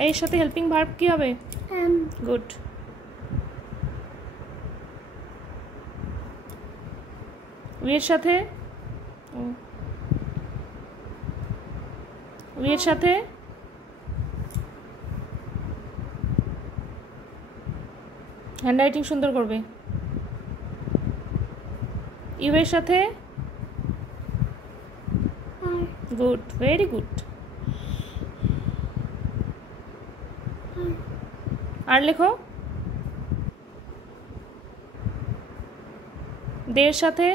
এর সাথে helping verb কি হবে? গুড। এর সাথে এর সাথে হ্যান্ডরাইটিং সুন্দর করবে। ইউ এর সাথে গুড, ভেরি গুড। আর লেখো। দের সাথে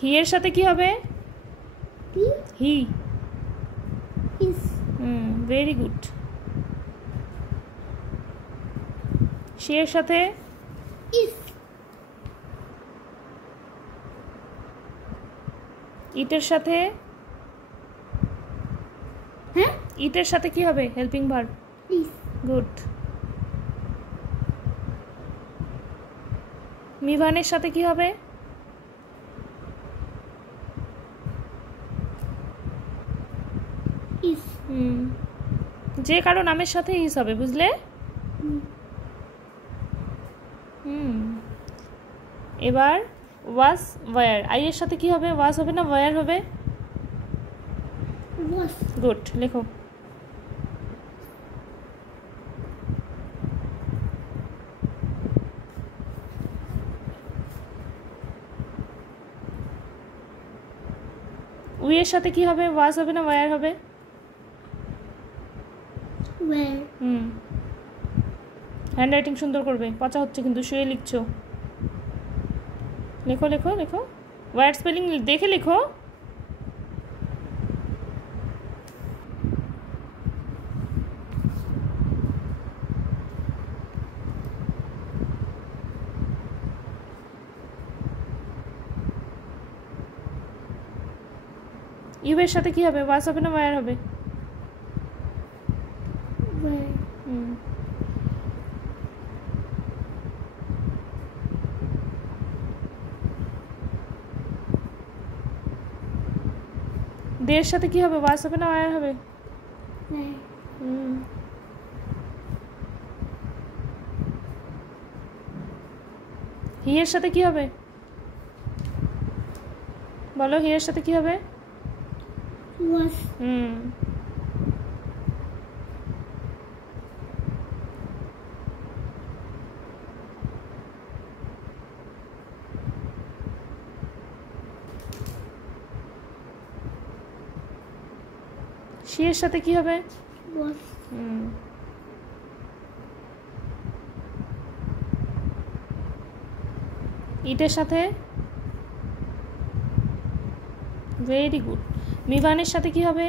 হি এর সাথে কি হবে? হি। Very good. সি এর সাথে ইটের সাথে ইটের সাথে কি হবে হেল্পিং ভার্ব? গুড। মিভানের সাথে কি হবে? যে কারো নামের সাথে ইস হবে, বুঝলে? এবার ওয়াজ ওয়ার। আই এর সাথে কি হবে? ওয়াজ হবে না ওয়ার হবে? গুড, লেখো। উই এর সাথে কি হবে? ওয়াজ হবে না ওয়ার হবে? হ্যান্ডরাইটিং সুন্দর করবে। পচা হচ্ছে কিন্তু, শুয়ে লিখছো। লেখো লেখো লেখো, ওয়ার্ড স্পেলিং দেখে লেখো। ইউ এর সাথে কি হবে? ওয়াজ হবে না ওয়ার হবে? দের সাথে কি হবে? ওয়াজ হবে না ওয়ার হবে? হি এর সাথে কি হবে? বলো, হি এর সাথে কি হবে? সি এর সাথে কি হবে? ইটের সাথে ভেরি গুড। মিভানের সাথে কি হবে?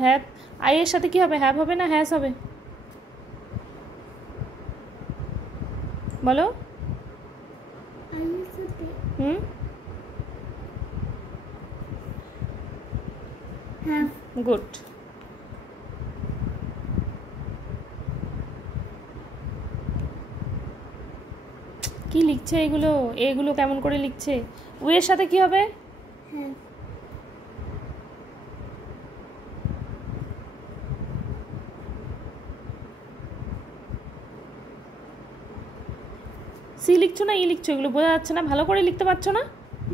হ্যাভ। আই এর সাথে কি হবে? হ্যাভ হবে না হ্যাজ হবে? বলো। গুড। কি লিখছে এগুলো? এগুলো কেমন করে লিখছে? উয়ের সাথে কি হবে? সি লিখছো না ই লিখছো? এগুলো বোঝা যাচ্ছে না, ভালো করে লিখতে পারছো না?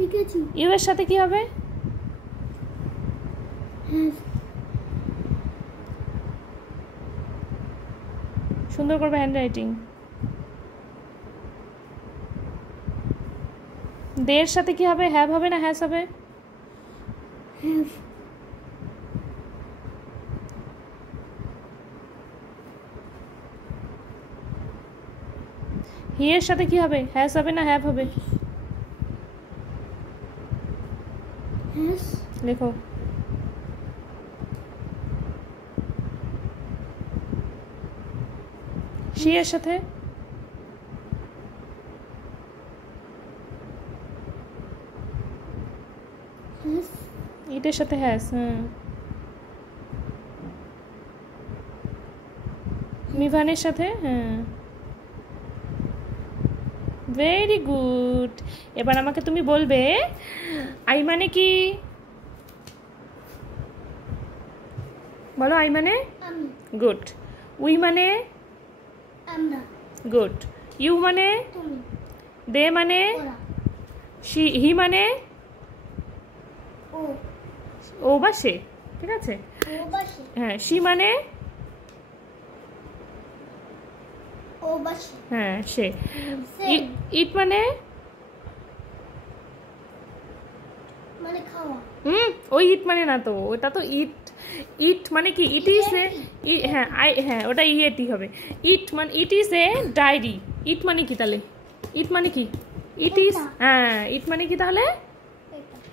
লিখেছি। ইউ এর সাথে কি হবে? সুন্দর করবে হ্যান্ডরাইটিং। দের সাথে কি হবে? হ্যাভ হবে না হ্যাজ হবে? হি এর সাথে কি হবে? হ্যাজ হবে না হ্যাভ হবে? লেখো। সি এর সাথে ইটের সাথে হ্যাজ। মিভানের সাথে, হ্যাঁ ভেরি গুড। এবার আমাকে তুমি বলবে আই মানে কি, বলো আই মানে, গুড। উই মানে, গুড। ইউ মানে, দে মানে, হি মানে, ও বা সে, ঠিক আছে। হ্যাঁ সি মানে, হ্যাঁ সে। ইট মানে, ওই ইট মানে না তো, ওটা তো ইট। ইট মানে কি, ইট ইজ এ, হ্যাঁ হ্যাঁ ওটা ইএটি হবে। ইট মানে, ইট ইজ এ ডায়েরি। ইট মানে কি তাহলে, ইট মানে কি, ইট ইজ, হ্যাঁ ইট মানে কি তাহলে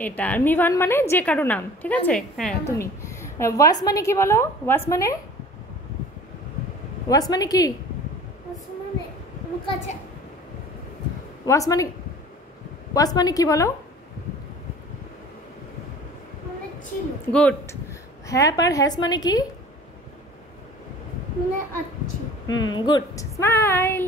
এটা। মিভান মানে যে কারো নাম, ঠিক আছে। হ্যাঁ তুমি। ওয়াস মানে কি বলো, ওয়াস মানে, ওয়াস মানে কি, ওয়াস মানে, ওয়াস মানে কি বলো, গুড। হ্যাপ আর হ্যাজ মানে কি, গুড। স্মাইল।